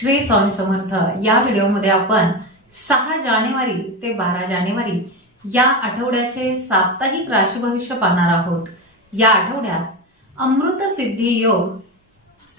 श्री स्वामी समर्थ या व्हिडिओमध्ये आपण सहा जानेवारी ते बारा जानेवारी या आठवड्याचे साप्ताहिक राशी भविष्य पाहणार आहोत. या आठवड्यात अमृत सिद्धी योग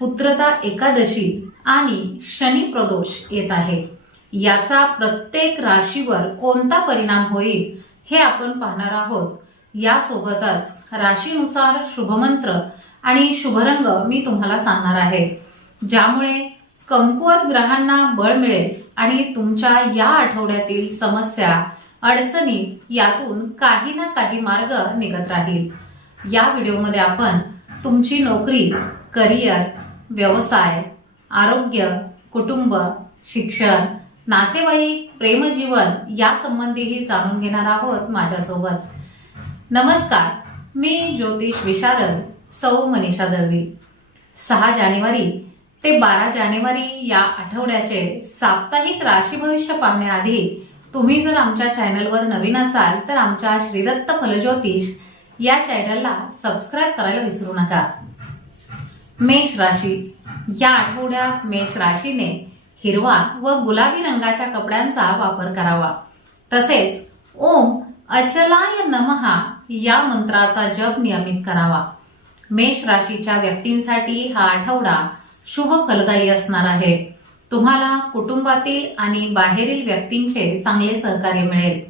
पुत्रता एकादशी आणि शनी प्रदोष येत आहे. याचा प्रत्येक राशीवर कोणता परिणाम होईल हे आपण पाहणार आहोत. यासोबतच राशीनुसार शुभमंत्र आणि शुभरंग मी तुम्हाला सांगणार आहे. ज्यामुळे कमकुवत ग्रहांना बळ मिळेल आणि तुमच्या या आठवड्यातील समस्या अडचणी यातून काही ना काही मार्ग निघत राहील. या व्हिडिओमध्ये आपण तुमची नोकरी करिअर व्यवसाय आरोग्य कुटुंब शिक्षण नातेवाईक प्रेमजीवन यासंबंधीही जाणून घेणार आहोत माझ्यासोबत. नमस्कार मी ज्योतिष विशारद सौ मनीषा दळवी सहा जानेवारी ते बारा जानेवारी या आठवड्याचे साप्ताहिक राशी भविष्य पाहण्याआधी तुम्ही जर आमच्या चॅनलवर नवीन असाल तर आमच्या श्रीदत्त फलज्योतिष या चॅनलला सबस्क्राईब करायला विसरू नका. मेष राशी. या आठवड्यात मेष राशीने हिरवा व गुलाबी रंगाच्या कपड्यांचा वापर करावा. तसेच ओम अचलाय नमहा या मंत्राचा जप नियमित करावा. मेष राशीच्या व्यक्तींसाठी हा आठवडा शुभ फलदायी असणार आहे. तुम्हाला कुटुंबातील आणि बाहेरील व्यक्तींचे चांगले सहकार्य मिळेल.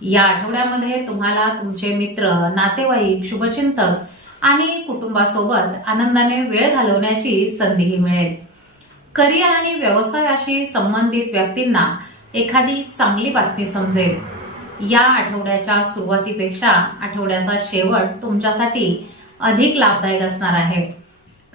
या आठवड्यामध्ये तुम्हाला तुमचे मित्र नातेवाईक शुभचिंतक आणि कुटुंबासोबत आनंदाने वेळ घालवण्याची संधीही मिळेल. करिअर आणि व्यवसायाशी संबंधित व्यक्तींना एखादी चांगली बातमी समजेल. या आठवड्याच्या सुरुवातीपेक्षा आठवड्याचा शेवट तुमच्यासाठी अधिक लाभदायक असणार आहे.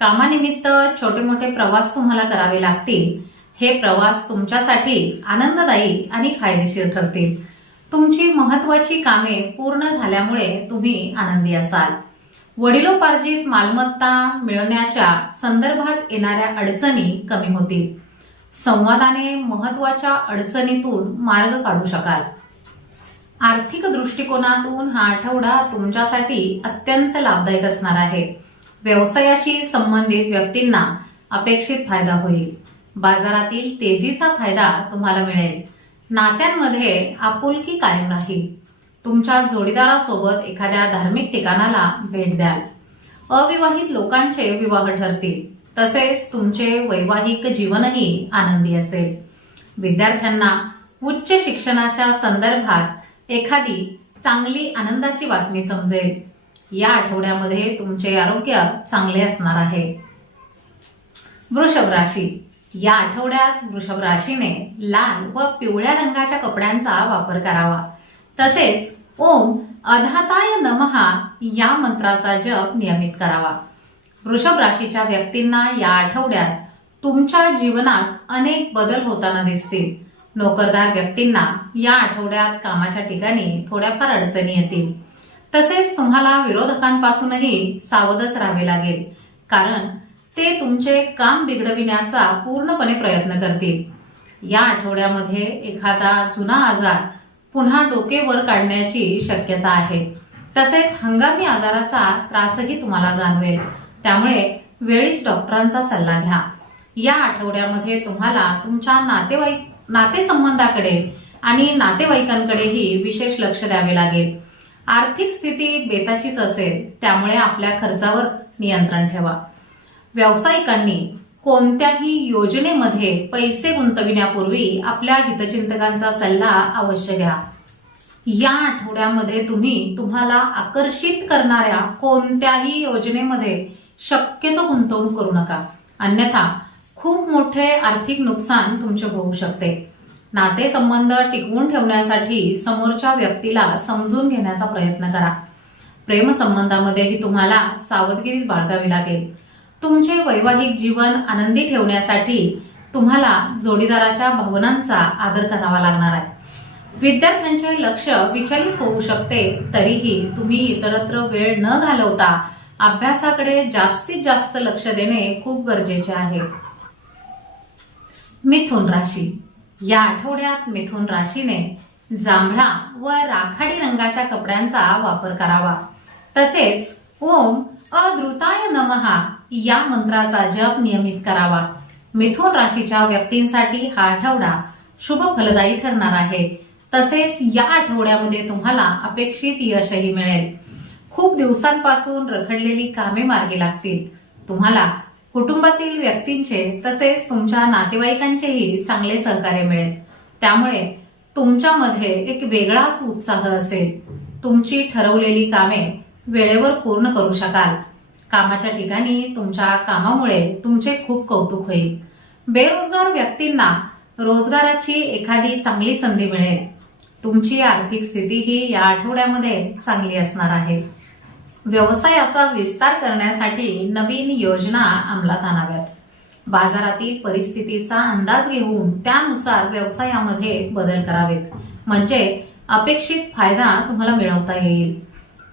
कामानिमित्त छोटे मोठे प्रवास तुम्हाला करावे लागतील. हे प्रवास तुमच्यासाठी आनंददायी आणि फायदेशीर ठरतील. तुमची महत्वाची कामे पूर्ण झाल्यामुळे तुम्ही आनंदी असाल. वडिलोपार्जित मालमत्ता मिळवण्याच्या संदर्भात येणाऱ्या अडचणी कमी होतील. संवादाने महत्त्वाच्या अडचणीतून मार्ग काढू शकाल. आर्थिक दृष्टिकोनातून हा आठवडा तुमच्यासाठी अत्यंत लाभदायक असणार आहे. व्यवसायाशी संबंधित व्यक्तींना अपेक्षित फायदा होईल. बाजारातील तेजीचा फायदा तुम्हाला मिळेल. नात्यांमध्ये आपुलकी कायम राहील. तुमच्या जोडीदारासोबत एखाद्या धार्मिक ठिकाणाला भेट द्याल. अविवाहित लोकांचे विवाह ठरतील. तसेच तुमचे वैवाहिक जीवनही आनंदी असेल. विद्यार्थ्यांना उच्च शिक्षणाच्या संदर्भात एखादी चांगली आनंदाची बातमी समजेल. या आठवड्यामध्ये तुमचे आरोग्य चांगले असणार आहे. वृषभ राशी. या आठवड्यात वृषभ राशीने लाल व पिवळ्या रंगाच्या कपड्यांचा वापर करावा. तसेच ओम अधाताय नमहा या मंत्राचा जप नियमित करावा. वृषभ राशीच्या व्यक्तींना या आठवड्यात तुमच्या जीवनात अनेक बदल होताना दिसतील. नोकरदार व्यक्तींना या आठवड्यात कामाच्या ठिकाणी थोड्याफार अडचणी येतील. तसेच तुम्हाला विरोधकांपासूनही सावधच राहावे लागेल. कारण ते तुमचे काम बिघडविण्याचा पूर्णपणे प्रयत्न करतील. या आठवड्यामध्ये एखादा जुना आजार पुन्हा डोके वर काढण्याची शक्यता आहे. तसेच हंगामी आजाराचा त्रासही तुम्हाला जाणवेल. त्यामुळे वेळीच डॉक्टरांचा सल्ला घ्या. या आठवड्यामध्ये तुम्हाला तुमच्या नातेवाईक नातेसंबंधाकडे आणि नातेवाईकांकडेही विशेष लक्ष द्यावे लागेल. आर्थिक स्थिती बेताचीच असेल त्यामुळे आपल्या खर्चावर नियंत्रण ठेवा. व्यावसायिकांनी कोणत्याही योजनेमध्ये पैसे गुंतविण्यापूर्वी आपल्या हितचिंतकांचा सल्ला अवश्य घ्या. या आठवड्यामध्ये तुम्ही तुम्हाला आकर्षित करणाऱ्या कोणत्याही योजनेमध्ये शक्यतो गुंतवणूक करू नका. अन्यथा खूप मोठे आर्थिक नुकसान तुमचे होऊ शकते. नातेसंबंध टिकवून ठेवण्यासाठी समोरच्या व्यक्तीला समजून घेण्याचा प्रयत्न करा. प्रेमसंबंधामध्येही तुम्हाला सावधगिरीच बाळगावी लागेल. तुमचे वैवाहिक जीवन आनंदी ठेवण्यासाठी तुम्हाला जोडीदाराच्या भावनांचा आदर करावा लागणार आहे. विद्यार्थ्यांचे लक्ष विचलित होऊ शकते तरीही तुम्ही इतरत्र वेळ न घालवता अभ्यासाकडे जास्तीत जास्त लक्ष देणे खूप गरजेचे आहे. मिथुन राशी. या आठवड्यात मिथुन राशीने जांभळा व राखाडी रंगाच्या कपड्यांचा वापर करावा. तसेच ओम अद्रुताय नमहा या मंत्राचा जप नियमित करावा. मिथुन राशीच्या व्यक्तींसाठी हा आठवडा शुभ फलदायी ठरणार आहे. तसेच या आठवड्यामध्ये तुम्हाला अपेक्षित यशही मिळेल. खूप दिवसांपासून रखडलेली कामे मार्गी लागतील. तुम्हाला कुटुंबातील व्यक्तींचे तसेच तुमच्या नातेवाईकांचेही चांगले सहकार्य मिळेल. त्यामुळे तुमच्यामध्ये एक वेगळाच उत्साह असेल. तुमची ठरवलेली कामे वेळेवर पूर्ण करू शकाल. कामाच्या ठिकाणी तुमच्या कामामुळे तुमचे खूप कौतुक होईल. बेरोजगार व्यक्तींना रोजगाराची एखादी चांगली संधी मिळेल. तुमची आर्थिक स्थिती ही या आठवड्यामध्ये चांगली असणार आहे. व्यवसायाचा विस्तार करण्यासाठी नवीन योजना अंमलात आणाव्यात. बाजारातील परिस्थितीचा अंदाज घेऊन त्यानुसार व्यवसायामध्ये बदल करावेत. म्हणजे अपेक्षित फायदा तुम्हाला मिळवता येईल.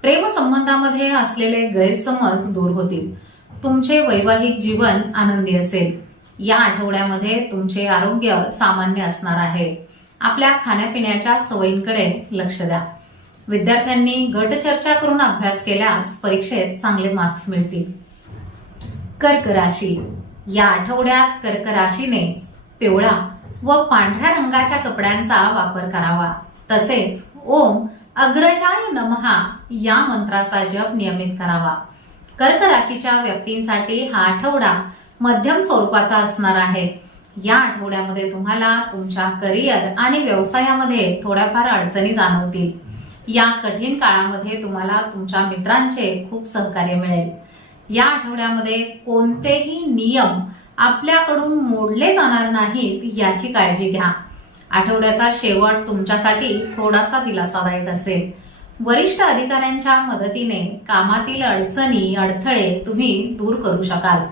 प्रेमसंबंधामध्ये असलेले गैरसमज दूर होतील. तुमचे वैवाहिक जीवन आनंदी असेल. या आठवड्यामध्ये तुमचे आरोग्य सामान्य असणार आहे. आपल्या खाण्यापिण्याच्या सवयींकडे लक्ष द्या. विद्यार्थ्यांनी गट चर्चा करून अभ्यास केल्यास परीक्षेत चांगले मार्क्स मिळतील. कर्क राशी. या आठवड्यात कर्क राशीने पिवळा व पांढऱ्या रंगाच्या कपड्यांचा वापर करावा. तसेच ओम अग्रजाय नमहा या मंत्राचा जप नियमित करावा. कर्क राशीच्या व्यक्तींसाठी हा आठवडा मध्यम स्वरूपाचा असणार आहे. या आठवड्यामध्ये तुम्हाला तुमच्या करिअर आणि व्यवसायामध्ये थोड्याफार अडचणी जाणवतील. या कठीण काळामध्ये तुम्हाला तुमच्या मित्रांचे खूप सहकार्य मिळेल. या आठवड्यामध्ये कोणतेही नियम आपल्याकडून मोडले जाणार नाहीत याची काळजी घ्या. आठवड्याचा शेवट तुमच्यासाठी थोडासा दिलासादायक असेल. वरिष्ठ अधिकाऱ्यांच्या मदतीने कामातील अडचणी अडथळे तुम्ही दूर करू शकाल.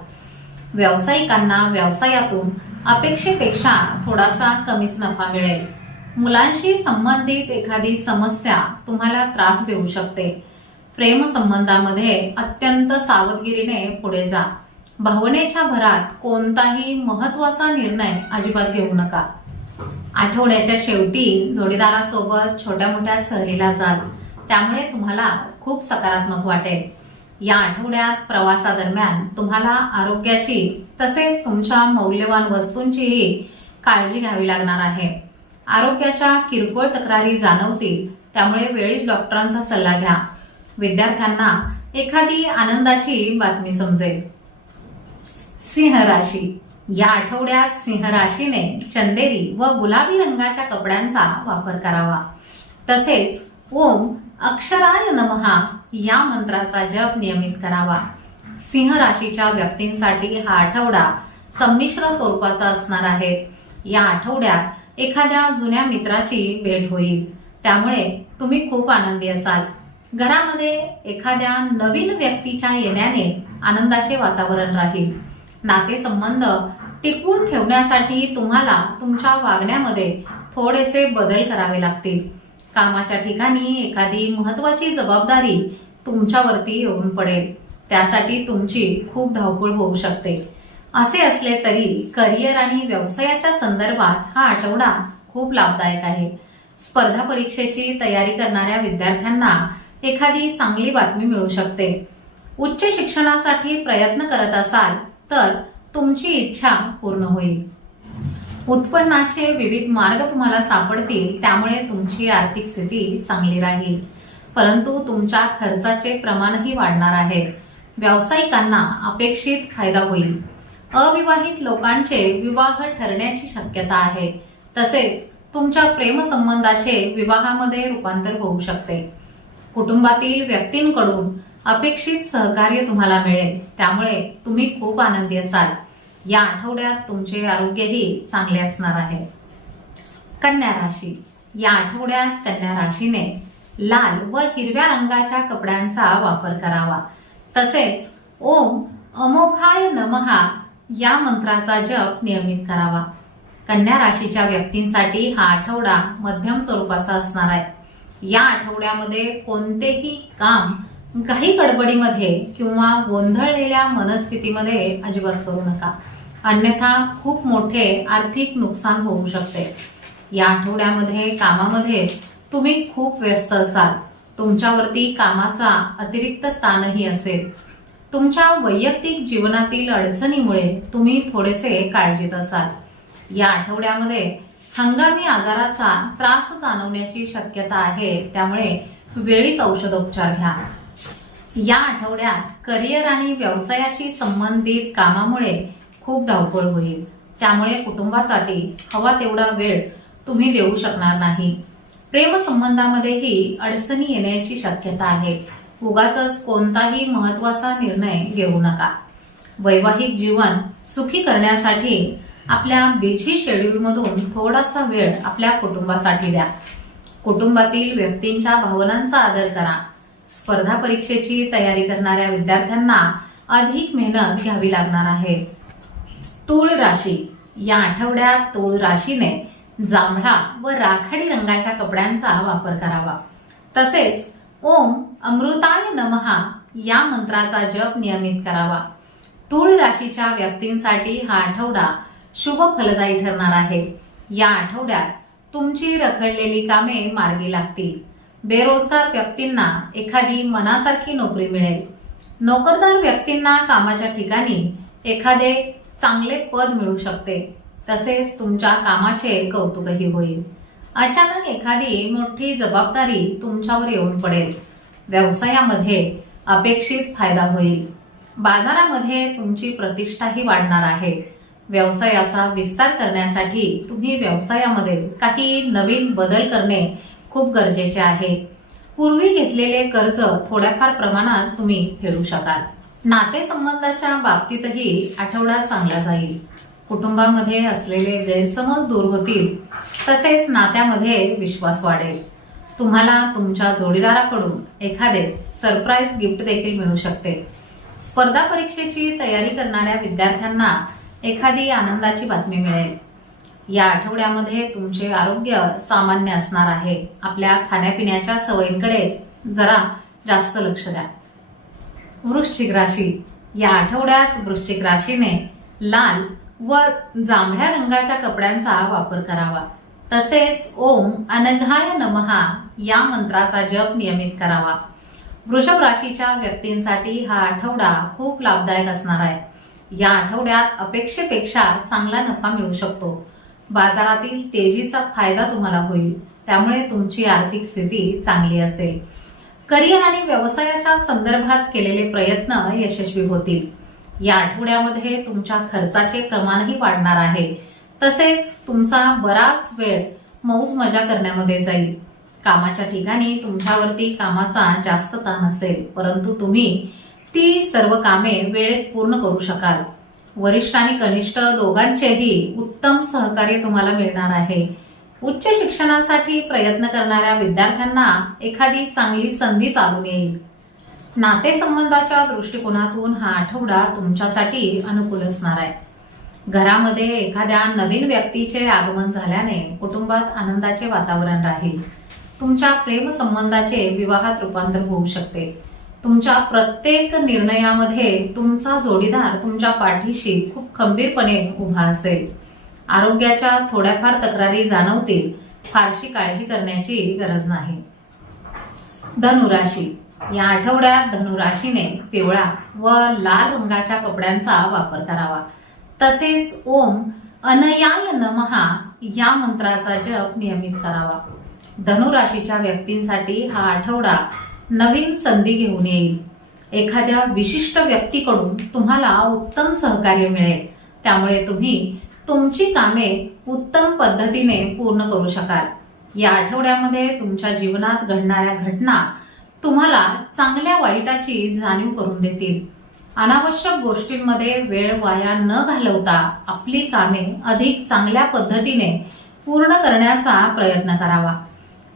व्यावसायिकांना व्यवसायातून अपेक्षेपेक्षा थोडासा कमीच नफा मिळेल. मुलांशी संबंधित एखादी समस्या तुम्हाला त्रास देऊ शकते. प्रेम संबंधामध्ये अत्यंत सावधगिरीने पुढे जा. भावनेच्या भरात कोणताही महत्त्वाचा निर्णय अजिबात घेऊ नका. आठवड्याच्या शेवटी जोडीदारासोबत छोट्या मोठ्या सहलीला जाल. त्यामुळे तुम्हाला खूप सकारात्मक वाटेल. या आठवड्यात प्रवासादरम्यान तुम्हाला आरोग्याची तसेच तुमच्या मौल्यवान वस्तूंचीही काळजी घ्यावी लागणार आहे. आरोग्याच्या किरकोळ तक्रारी जाणवतील त्यामुळे वेळीच डॉक्टरांचा सल्ला घ्या. विद्यार्थ्यांना एखादी आनंदाची बातमी समजेल. सिंह राशी. या आठवड्यात सिंह राशीने चंदेरी व गुलाबी रंगाच्या कपड्यांचा वापर करावा. तसेच ओम अक्षराय नमहा या मंत्राचा जप नियमित करावा. सिंह राशीच्या व्यक्तींसाठी हा आठवडा संमिश्र स्वरूपाचा असणार आहे. या आठवड्यात एखाद्या जुन्या मित्राची भेट होईल. त्यामुळे तुम्ही खूप आनंदी असाल. घरामध्ये एखाद्या नवीन व्यक्तीच्या येण्याने आनंदाचे वातावरण राहील. नातेसंबंध टिकवून ठेवण्यासाठी तुम्हाला तुमच्या वागण्यामध्ये थोडेसे बदल करावे लागतील. कामाच्या ठिकाणी एखादी महत्वाची जबाबदारी तुमच्यावरती येऊन पडेल. त्यासाठी तुमची खूप धावपळ होऊ शकते. असे असले तरी करिअर आणि व्यवसायाच्या संदर्भात हा आठवडा खूप लाभदायक आहे. स्पर्धा परीक्षेची तयारी करणाऱ्या विद्यार्थ्यांना एखादी चांगली बातमी मिळू शकते. उच्च शिक्षणासाठी प्रयत्न करत असाल तर तुमची इच्छा पूर्ण होईल. उत्पन्नाचे विविध मार्ग तुम्हाला सापडतील त्यामुळे तुमची आर्थिक स्थिती चांगली राहील. परंतु तुमच्या खर्चाचे प्रमाणही वाढणार आहे. व्यावसायिकांना अपेक्षित फायदा होईल. अविवाहित लोकांचे विवाह ठरण्याची शक्यता आहे. तसेच तुमच्या प्रेमसंबंधाचे विवाहामध्ये रूपांतर होऊ शकते. कुटुंबातील व्यक्तींकडून अपेक्षित सहकार्य तुम्हाला मिळेल. त्यामुळे तुम्ही खूप आनंदी असाल. या आठवड्यात तुमचे आरोग्यही चांगले असणार आहे. कन्या राशी. या आठवड्यात कन्या राशीने लाल व हिरव्या रंगाच्या कपड्यांचा वापर करावा. तसेच ओम अमोघाय नमहा या मंत्राचा जप नियमित करावा. कन्या राशीच्या व्यक्तींसाठी हा आठवडा मध्यम स्वरूपाचा असणार आहे. या आठवड्यामध्ये कोणतेही काम काही गडबडीमध्ये किंवा गोंधळलेल्या मनस्थितीमध्ये अजिबात करू नका. अन्यथा खूप मोठे आर्थिक नुकसान होऊ शकते. या आठवड्यामध्ये कामामध्ये तुम्ही खूप व्यस्त असाल. तुमच्यावरती कामाचा अतिरिक्त ताणही असेल. तुमच्या वैयक्तिक जीवनातील अडचणीमुळे तुम्ही थोडेसे काळजीत असाल. या आठवड्यामध्ये हंगामी आजाराचा त्रास जाणवण्याची शक्यता आहे त्यामुळे वेळीच औषधोपचार घ्या. या आठवड्यात करिअर आणि व्यवसायाशी संबंधित कामामुळे खूप धावपळ होईल. त्यामुळे कुटुंबासाठी हवा तेवढा वेळ तुम्ही देऊ शकणार नाही. प्रेमसंबंधामध्येही अडचणी येण्याची शक्यता आहे. उगाच कोणताही महत्त्वाचा निर्णय घेऊ नका. वैवाहिक जीवन सुखी करण्यासाठी आपल्या बिझी शेड्यूलमधून थोडासा वेळ आपल्या कुटुंबासाठी द्या. कुटुंबातील व्यक्तींच्या भावनांचा आदर करा. स्पर्धा परीक्षेची तयारी करणाऱ्या विद्यार्थ्यांना अधिक मेहनत घ्यावी लागणार आहे. तूळ राशी. या आठवड्यात तूळ राशीने जांभळा व राखाडी रंगाच्या कपड्यांचा वापर करावा. तसेच ओम अमृताय नमहा या मंत्राचा जप नियमित करावा. तूळ राशीच्या व्यक्तींसाठी हा आठवडा शुभ फलदायी ठरणार आहे. या आठवड्यात तुमची रखडलेली कामे मार्गी लागतील. बेरोजगार व्यक्तींना एखादी मनासारखी नोकरी मिळेल. नोकरदार व्यक्तींना कामाच्या ठिकाणी एखादे चांगले पद मिळू शकते. तसेच तुमच्या कामाचे कौतुकही होईल. अचानक एखादी मोठी जबाबदारी तुमच्यावर येऊन पडेल. व्यवसायामध्ये अपेक्षित फायदा होईल. बाजारामध्ये तुमची प्रतिष्ठाही वाढणार आहे. व्यवसायाचा विस्तार करण्यासाठी तुम्ही व्यवसायामध्ये काही नवीन बदल करणे खूप गरजेचे आहे. पूर्वी घेतलेले कर्ज थोड्याफार प्रमाणात तुम्ही फेडू शकाल. नातेसंबंधाच्या बाबतीतही आठवडा चांगला जाईल. कुटुंबामध्ये असलेले गैरसमज दूर होतील. तसेच नात्यामध्ये विश्वास वाढेल. तुम्हाला तुमच्या जोडीदाराकडून एखादे सरप्राईज गिफ्ट देखील मिळू शकते. स्पर्धा परीक्षेची तयारी करणाऱ्या विद्यार्थ्यांना एखादी आनंदाची बातमी मिळेल. या आठवड्यामध्ये तुमचे आरोग्य सामान्य असणार आहे. आपल्या खाण्यापिण्याच्या सवयींकडे जरा जास्त लक्ष द्या. वृश्चिक राशी. या आठवड्यात वृश्चिक राशीने लाल व जांभळ्या रंगाच्या कपड्यांचा वापर करावा. तसेच ओम अनघाय नमहा या मंत्राचा जप नियमित करावा. वृषभ राशीच्या व्यक्तींसाठी हा आठवडा खूप लाभदायक असणार आहे. या आठवड्यात अपेक्षेपेक्षा चांगला नफा मिळू शकतो. बाजारातील तेजीचा फायदा तुम्हाला होईल. त्यामुळे तुमची आर्थिक स्थिती चांगली असेल. करिअर आणि व्यवसायाच्या संदर्भात केलेले प्रयत्न यशस्वी होतील. या आठवड्यामध्ये तुमच्या खर्चाचे प्रमाणही वाढणार आहे. तसेच तुमचा बराच वेळ मौज मजा करण्यामध्ये जाईल. कामाच्या ठिकाणी तुमच्यावरती कामाचा जास्त ताण असेल परंतु तुम्ही ती सर्व कामे वेळेत पूर्ण करू शकाल. वरिष्ठ आणि कनिष्ठ दोघांचेही उत्तम सहकार्य तुम्हाला मिळणार आहे. उच्च शिक्षणासाठी प्रयत्न करणाऱ्या विद्यार्थ्यांना एखादी चांगली संधी चालून येईल. नातेसंबंधाच्या दृष्टिकोनातून हा आठवडा तुमच्यासाठी अनुकूल असणार आहे. घरामध्ये एखाद्या नवीन व्यक्तीचे आगमन झाल्याने कुटुंबात आनंदाचे वातावरण राहील. तुमच्या प्रेमसंबंधाचे विवाहात रूपांतर होऊ शकते. तुमच्या प्रत्येक निर्णयामध्ये तुमचा जोडीदार तुमच्या पाठीशी खूप खंबीरपणे उभा असेल. आरोग्याच्या थोड्याफार तक्रारी जाणवतील फारशी काळजी करण्याची गरज नाही. धनुराशी. या आठवड्यात धनुराशीने पिवळा व लाल रंगाच्या कपड्यांचा वापर करावा. तसेच ओम अनयाय नमहा या मंत्राचा जप नियमित करावा. धनुराशीच्या व्यक्तींसाठी हा आठवडा नवीन संधी घेऊन येईल. एखाद्या विशिष्ट व्यक्तीकडून तुम्हाला उत्तम सहकार्य मिळेल. त्यामुळे तुम्ही तुमची कामे उत्तम पद्धतीने पूर्ण करू शकाल. या आठवड्यामध्ये तुमच्या जीवनात घडणाऱ्या घटना तुम्हाला चांगल्या वाईटाची जाणीव करून देतील. अनावश्यक गोष्टींमध्ये वेळ वाया न घालवता आपली कामे अधिक चांगल्या पद्धतीने पूर्ण करण्याचा प्रयत्न करावा.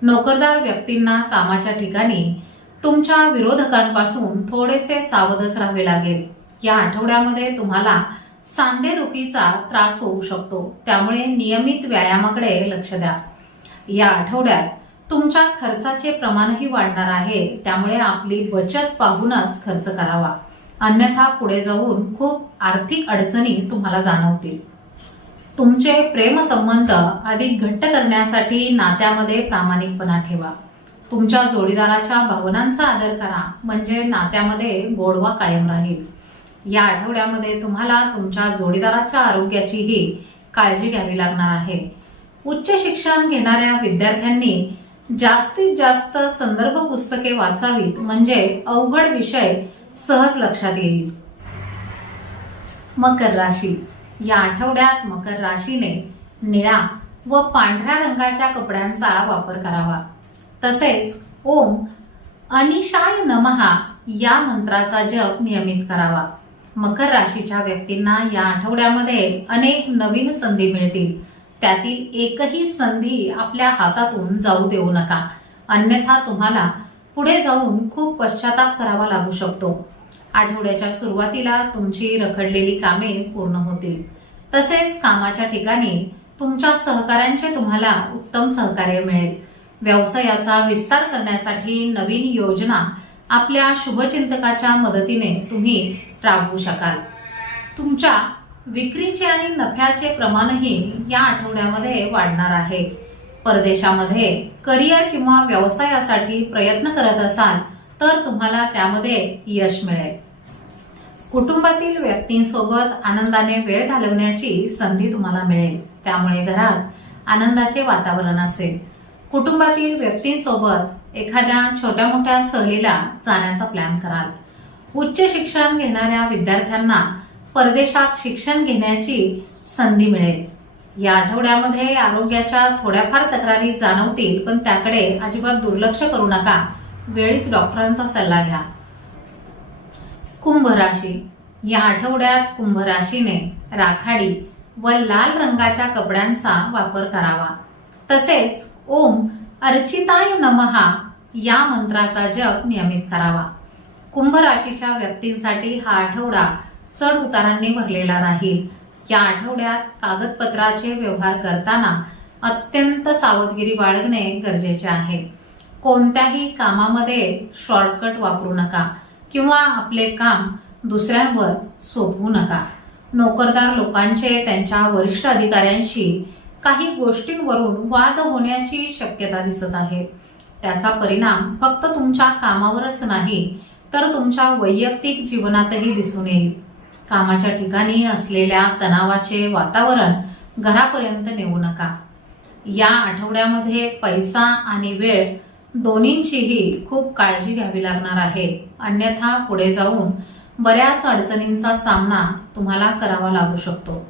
नोकरदार व्यक्तींना कामाच्या ठिकाणी तुमच्या विरोधकांपासून थोडेसे सावधच राहावे लागेल. या आठवड्यामध्ये तुम्हाला सांधेदुखीचा त्रास होऊ शकतो. त्यामुळे नियमित व्यायामाकडे लक्ष द्या. या आठवड्यात तुमच्या खर्चाचे प्रमाणही वाढणार आहे. त्यामुळे आपली बचत पाहूनच खर्च करावा. अन्यथा पुढे जाऊन खूप आर्थिक अडचणी तुम्हाला जाणवतील. तुमचे प्रेम संबंध अधिक घट्ट करण्यासाठी नात्यामध्ये प्रामाणिकपणा ठेवा. तुमच्या जोडीदाराच्या भावनांचा आदर करा म्हणजे नात्यामध्ये गोडवा कायम राहील. या आठवड्यामध्ये तुम्हाला तुमच्या जोडीदाराच्या आरोग्याचीही काळजी घ्यावी लागणार आहे. उच्च शिक्षण घेणाऱ्या विद्यार्थ्यांनी जास्तीत जास्त संदर्भ पुस्तके वाचावीत म्हणजे अवघड विषय सहज लक्षात येईल. मकर राशी. या आठवड्यात मकर राशीने निळा व पांढऱ्या रंगाच्या कपड्यांचा वापर करावा. तसेच ओम अनिशाय नमहा या मंत्राचा जप नियमित करावा. मकर राशीच्या व्यक्तींना या आठवड्यामध्ये अनेक नवीन संधी मिळतील. त्यातील एकही संधी आपल्या हातातून जाऊ देऊ नका. अन्यथा तुम्हाला पुढे जाऊन खूप पश्चाताप करावा लागू शकतो. आठवड्याच्या सुरुवातीला तुमची रखडलेली कामे पूर्ण होतील. तसेच कामाच्या ठिकाणी तुमच्या सहकाऱ्यांचे तुम्हाला उत्तम सहकार्य मिळेल. व्यवसायाचा विस्तार करण्यासाठी नवीन योजना आपल्या शुभचिंतकाच्या मदतीने तुम्ही राबवू शकाल. तुमच्या विक्रीचे आणि नफ्याचे प्रमाणही या आठवड्यामध्ये वाढणार आहे. परदेशामध्ये करिअर किंवा व्यवसायासाठी प्रयत्न करत असाल तर तुम्हाला त्यामध्ये यश मिळेल. कुटुंबातील व्यक्तींसोबत आनंदाने वेळ घालवण्याची संधी तुम्हाला मिळेल. त्यामुळे घरात आनंदाचे वातावरण असेल. कुटुंबातील व्यक्तींसोबत एखाद्या छोट्या मोठ्या सहलीला जाण्याचा प्लॅन कराल. उच्च शिक्षण घेणाऱ्या विद्यार्थ्यांना परदेशात शिक्षण घेण्याची संधी मिळेल. या आठवड्यामध्ये आरोग्याच्या थोड्याफार तक्रारी जाणवतील पण त्याकडे अजिबात दुर्लक्ष करू नका. वेळीच डॉक्टरांचा सल्ला घ्या. कुंभ राशी या आठवड्यात कुंभ राशीने राखाडी व लाल रंगाच्या कपड्यांचा वापर करावा. तसेच ओम अर्चिताय नमहा या मंत्राचा जप नियमित करावा. कुंभ राशीच्या व्यक्तींसाठी हा आठवडा चढ उतारांनी भरलेला राहील. या आठवड्यात कागदपत्राचे व्यवहार करताना अत्यंत सावधगिरी बाळगणे गरजेचे आहे. कोणत्याही कामामध्ये शॉर्टकट वापरू नका किंवा आपले काम दुसऱ्यांवर सोपवू नका. नोकरदार लोकांचे त्यांच्या वरिष्ठ अधिकाऱ्यांशी काही गोष्टींवरून वाद होण्याची शक्यता दिसत आहे. त्याचा परिणाम फक्त तुमच्या कामावरच नाही तर तुमच्या वैयक्तिक जीवनातही दिसून येईल. कामाच्या ठिकाणी असलेल्या तणावाचे वातावरण घरापर्यंत नेऊ नका. या आठवड्यामध्ये पैसा आणि वेळ दोन्हींचीही खूप काळजी घ्यावी लागणार आहे. अन्यथा पुढे जाऊन बऱ्याच अडचणींचा सामना तुम्हाला करावा लागू शकतो.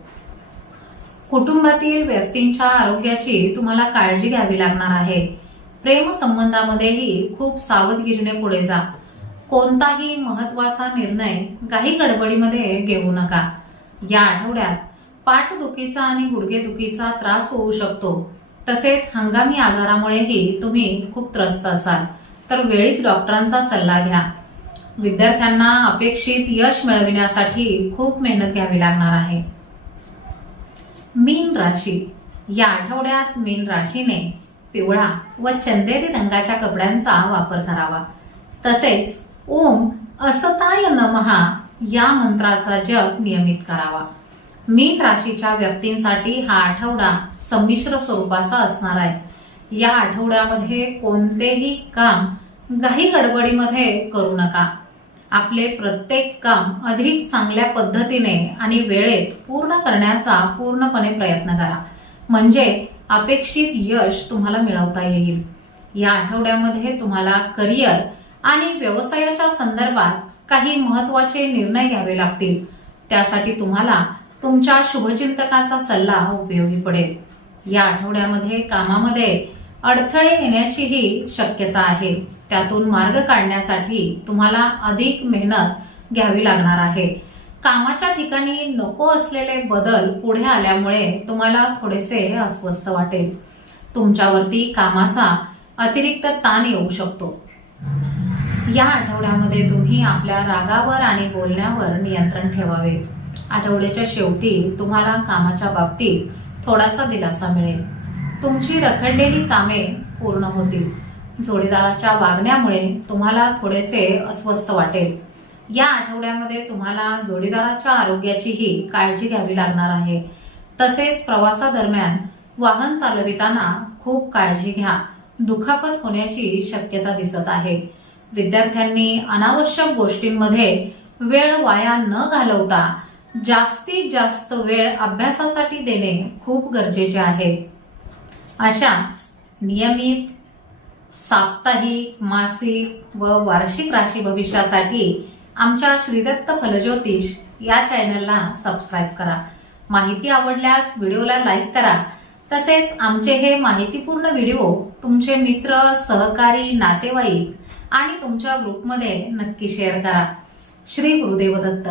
कुटुंबातील व्यक्तींच्या आरोग्याची तुम्हाला काळजी घ्यावी लागणार आहे. प्रेमसंबंधामध्येही खूप सावधगिरीने पुढे जा. कोणताही महत्त्वाचा निर्णय काही गडबडीमध्ये घेऊ नका. या आठवड्यात पाठदुखीचा आणि गुडघेदुखीचा त्रास होऊ शकतो. तसेच हंगामी आजारामुळेही तुम्ही खूप त्रस्त असाल. तर वेळीच डॉक्टरांचा सल्ला घ्या. विद्यार्थ्यांना अपेक्षित यश मिळविण्यासाठी खूप मेहनत घ्यावी लागणार आहे. मीन राशी. या आठवड्यात मीन राशीने पिवळा व चंदेरी रंगाच्या कपड्यांचा वापर करावा. तसेच ओम असताय नमहा या मंत्राचा जप नियमित करावा. मीन राशीच्या व्यक्तींसाठी हा आठवडा संमिश्र स्वरूपाचा असणार आहे. या आठवड्यामध्ये कोणतेही काम घाई गडबडीमध्ये करू नका. आपले प्रत्येक काम अधिक चांगल्या पद्धतीने आणि वेळेत पूर्ण करण्याचा पूर्णपणे प्रयत्न करा. म्हणजे अपेक्षित यश तुम्हाला मिळवता येईल. या आठवड्यामध्ये तुम्हाला करिअर आणि व्यवसायाच्या संदर्भात काही महत्त्वाचे निर्णय घ्यावे लागतील. त्यासाठी तुम्हाला तुमच्या शुभचिंतकाचा सल्ला उपयोगी पडेल. या आठवड्यामध्ये कामामध्ये अडथळे येण्याचीही शक्यता आहे. त्यातून मार्ग काढण्यासाठी तुम्हाला अधिक मेहनत घ्यावी लागणार आहे. कामाच्या ठिकाणी नको असलेले बदल पुढे आल्यामुळे तुम्हाला थोडेसे अस्वस्थ वाटेल. तुमच्यावरती कामाचा अतिरिक्त ताण येऊ शकतो. या आठवड्यामध्ये तुम्ही आपल्या रागावर आणि बोलण्यावर नियंत्रण ठेवावे. आठवड्याच्या शेवटी तुम्हाला कामाच्या बाबतीत थोडासा दिलासा मिळेल. तुमची रखडलेली कामे पूर्ण होतील. जोडीदाराच्या वागण्यामुळे तुम्हाला थोडेसे अस्वस्थ वाटेल. या आठवड्यामध्ये तुम्हाला जोडीदाराच्या आरोग्याचीही काळजी घ्यावी लागणार आहे. तसेच प्रवासादरम्यान वाहन चालविताना खूप काळजी घ्या. दुखापत होण्याची शक्यता दिसत आहे. विद्यार्थ्यांनी अनावश्यक गोष्टींमध्ये वेळ वाया न घालवता जास्तीत जास्त वेळ अभ्यासासाठी देणे खूप गरजेचे आहे. अशा नियमित साप्ताहिक मासिक व वार्षिक राशी भविष्यासाठी आमच्या श्रीदत्त फलज्योतिष या चॅनलला सबस्क्राईब करा. माहिती आवडल्यास व्हिडिओला लाईक करा. तसेच आमचे हे माहितीपूर्ण व्हिडिओ तुमचे मित्र सहकारी नातेवाईक आणि तुमच्या ग्रुपमध्ये नक्की शेअर करा. श्री गुरुदेव दत्त.